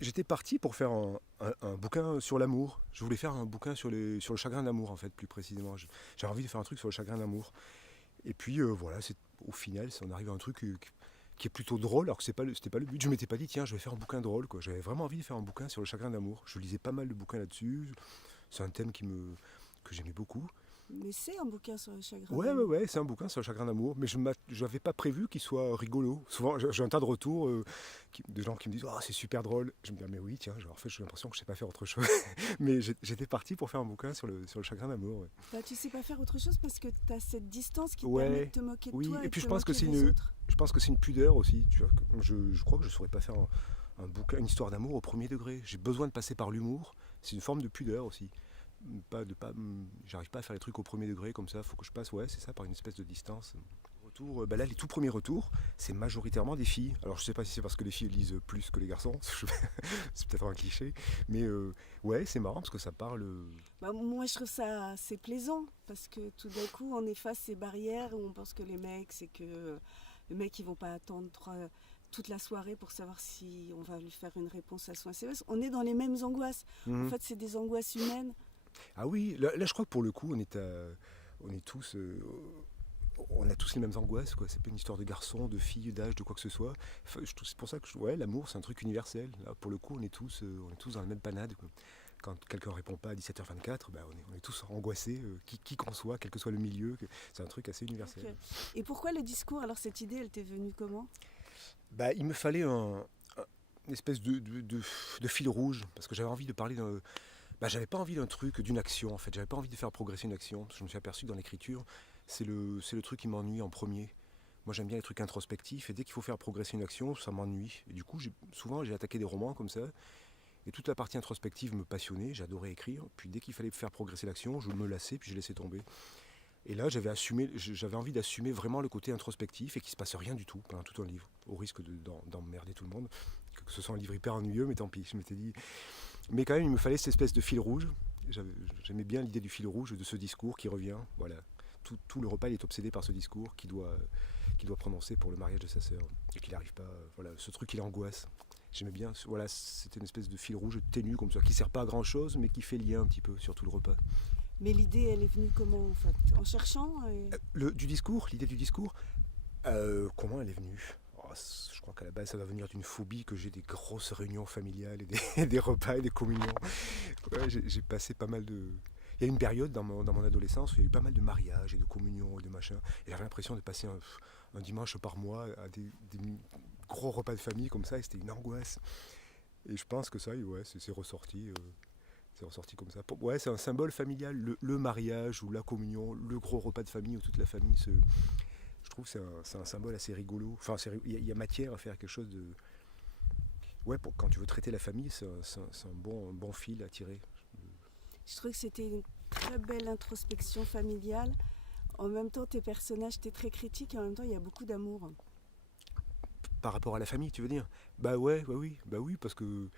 J'étais parti pour faire un bouquin sur l'amour. Je voulais faire un bouquin sur le chagrin d'amour, en fait, plus précisément. J'avais envie de faire un truc sur le chagrin d'amour. Et puis voilà, au final, on arrive à un truc qui est plutôt drôle, alors que c'était pas le but. Je m'étais pas dit, tiens, je vais faire un bouquin drôle, quoi. J'avais vraiment envie de faire un bouquin sur le chagrin d'amour. Je lisais pas mal de bouquins là-dessus. C'est un thème que j'aimais beaucoup. Mais c'est un bouquin sur le chagrin Ouais, ouais, d'amour. ouais, c'est un bouquin sur le chagrin d'amour, mais je n'avais pas prévu qu'il soit rigolo. Souvent, j'ai un tas de retours de gens qui me disent, oh, c'est super drôle. Je me dis, ah, mais oui, tiens, en fait, j'ai l'impression que je sais pas faire autre chose. Mais j'étais parti pour faire un bouquin sur le chagrin d'amour. Ouais. Bah, tu sais pas faire autre chose parce que tu as cette distance qui te permet de Ouais, te moquer de oui, toi et et de puis te moquer des autres. je pense que c'est une pudeur aussi. Tu vois, je crois que je saurais pas faire un bouquin, une histoire d'amour au premier degré. J'ai besoin de passer par l'humour. C'est une forme de pudeur aussi. J'arrive pas à faire les trucs au premier degré comme ça. Faut que je passe, ouais, c'est ça, par une espèce de distance. Là, les tout premiers retours, c'est majoritairement des filles. Alors, je sais pas si c'est parce que les filles lisent plus que les garçons. C'est peut-être un cliché, mais ouais, c'est marrant parce que ça parle. Bah, moi, je trouve ça assez plaisant parce que tout d'un coup, on efface ces barrières où on pense que les mecs, c'est que les mecs, ils vont pas attendre toute la soirée pour savoir si on va lui faire une réponse à son SMS. On est dans les mêmes angoisses. En Mhm. fait, c'est des angoisses humaines. Ah oui, là, je crois que pour le coup, on est tous. On a tous les mêmes angoisses, quoi. C'est pas une histoire de garçon, de fille, d'âge, de quoi que ce soit. Enfin, c'est pour ça que ouais, l'amour, c'est un truc universel. Là, pour le coup, on est tous dans la même panade, quoi. Quand quelqu'un répond pas à 17h24, on est tous angoissés, qui qu'on soit, quel que soit le milieu. C'est un truc assez universel. Ok. Et pourquoi le discours? Alors, cette idée, elle t'est venue comment? Il me fallait une espèce de fil rouge, parce que j'avais envie de parler d'un. J'avais pas envie d'un truc, d'une action en fait. J'avais pas envie de faire progresser une action. Parce que je me suis aperçu que dans l'écriture, c'est le truc qui m'ennuie en premier. Moi j'aime bien les trucs introspectifs et dès qu'il faut faire progresser une action, ça m'ennuie. Et du coup, souvent j'ai attaqué des romans comme ça. Et toute la partie introspective me passionnait, j'adorais écrire. Puis dès qu'il fallait faire progresser l'action, je me lassais puis je laissais tomber. Et là, j'avais envie d'assumer vraiment le côté introspectif et qu'il ne se passe rien du tout pendant tout un livre, au risque d'emmerder tout le monde. Que ce soit un livre hyper ennuyeux, mais tant pis, je m'étais dit. Mais quand même, il me fallait cette espèce de fil rouge. J'aimais bien l'idée du fil rouge, de ce discours qui revient. Voilà. Tout le repas il est obsédé par ce discours qu'il doit prononcer pour le mariage de sa sœur. Et qu'il n'arrive pas. Voilà, ce truc, il angoisse. J'aimais bien. Voilà, c'était une espèce de fil rouge ténu comme ça, qui ne sert pas à grand chose, mais qui fait lien un petit peu sur tout le repas. Mais l'idée, elle est venue comment en fait? En cherchant L'idée du discours, comment elle est venue? Je crois qu'à la base, ça va venir d'une phobie que j'ai des grosses réunions familiales et des repas et des communions. Ouais, j'ai passé pas mal de. Il y a une période dans mon adolescence où il y a eu pas mal de mariages et de communions et de machins. Et j'avais l'impression de passer un dimanche par mois à des gros repas de famille comme ça, et c'était une angoisse. Et je pense que ça, ouais, c'est ressorti. C'est ressorti comme ça. Ouais, c'est un symbole familial, le mariage ou la communion, le gros repas de famille où toute la famille se. Je trouve que c'est un symbole assez rigolo. Enfin, il y a matière à faire quelque chose de. Ouais, quand tu veux traiter la famille, c'est un bon fil à tirer. Je trouve que c'était une très belle introspection familiale. En même temps, tes personnages, t'es très critique et en même temps, il y a beaucoup d'amour. Par rapport à la famille, tu veux dire? Oui, parce que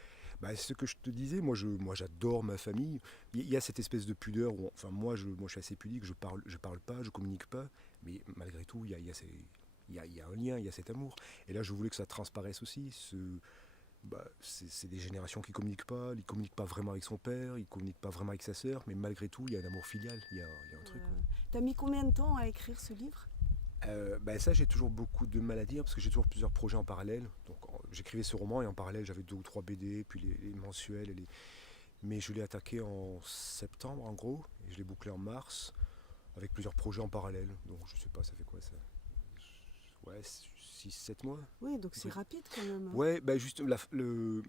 c'est ce que je te disais. Moi, j'adore ma famille. Il y a cette espèce de pudeur où, enfin, moi, je suis assez pudique. Je parle pas, je communique pas. Mais malgré tout, il y a un lien, il y a cet amour. Et là, je voulais que ça transparaisse aussi. C'est des générations qui communiquent pas vraiment avec son père, ils communiquent pas vraiment avec sa sœur, mais malgré tout, il y a un amour filial, il y a un truc. Ouais. T'as mis combien de temps à écrire ce livre? Ça, j'ai toujours beaucoup de mal à dire parce que j'ai toujours plusieurs projets en parallèle. Donc, j'écrivais ce roman et en parallèle, j'avais 2 ou 3 BD, puis les mensuels. Mais je l'ai attaqué en septembre, en gros, et je l'ai bouclé en mars, avec plusieurs projets en parallèle. Donc, je sais pas, ça fait quoi ça? Ouais, 6 7 mois. Oui, donc c'est Oui. rapide quand même. Ouais, juste le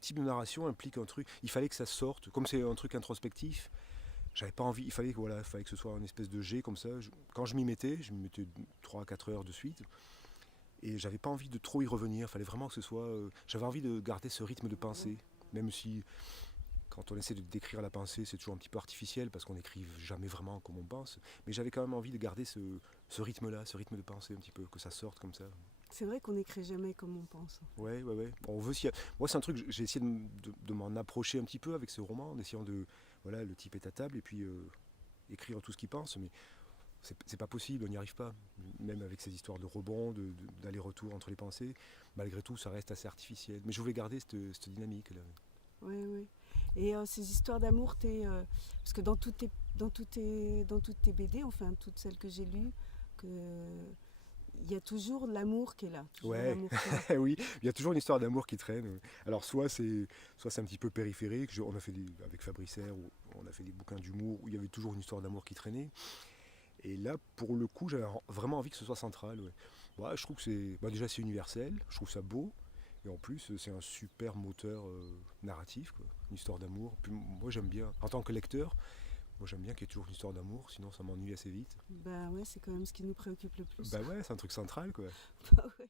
type de narration implique un truc. Il fallait que ça sorte. Comme c'est un truc introspectif, j'avais pas envie. Il fallait que ce soit une espèce de jet comme ça. Quand je m'y mettais 3 à 4 heures de suite. Et j'avais pas envie de trop y revenir. Il fallait vraiment que ce soit. J'avais envie de garder ce rythme de pensée. Même si, quand on essaie de décrire la pensée, c'est toujours un petit peu artificiel parce qu'on n'écrit jamais vraiment comme on pense. Mais j'avais quand même envie de garder ce rythme-là, ce rythme de pensée un petit peu, que ça sorte comme ça. C'est vrai qu'on n'écrit jamais comme on pense. Ouais, ouais, ouais. Bon, moi, c'est un truc, j'ai essayé de m'en approcher un petit peu avec ce roman, en essayant de. Voilà, le type est à table et puis écrire tout ce qu'il pense. Mais c'est pas possible, on n'y arrive pas. Même avec ces histoires de rebond, d'aller-retour entre les pensées, malgré tout, ça reste assez artificiel. Mais je voulais garder cette dynamique-là. Oui, oui. Et ces histoires d'amour, parce que dans toutes tes BD, enfin toutes celles que j'ai lues, il y a toujours l'amour qui est là. Toujours Ouais, l'amour qui est là. oui, il y a toujours une histoire d'amour qui traîne. Alors soit c'est un petit peu périphérique, on a fait avec Fabrice Hère, on a fait des bouquins d'humour où il y avait toujours une histoire d'amour qui traînait. Et là, pour le coup, j'avais vraiment envie que ce soit central. Ouais. Ouais, je trouve que déjà c'est universel, je trouve ça beau, et en plus c'est un super moteur narratif, quoi. Une histoire d'amour. Puis moi j'aime bien, en tant que lecteur, moi j'aime bien qu'il y ait toujours une histoire d'amour, sinon ça m'ennuie assez vite. Ben ouais, c'est quand même ce qui nous préoccupe le plus. Bah ouais, c'est un truc central, quoi. Bah ouais.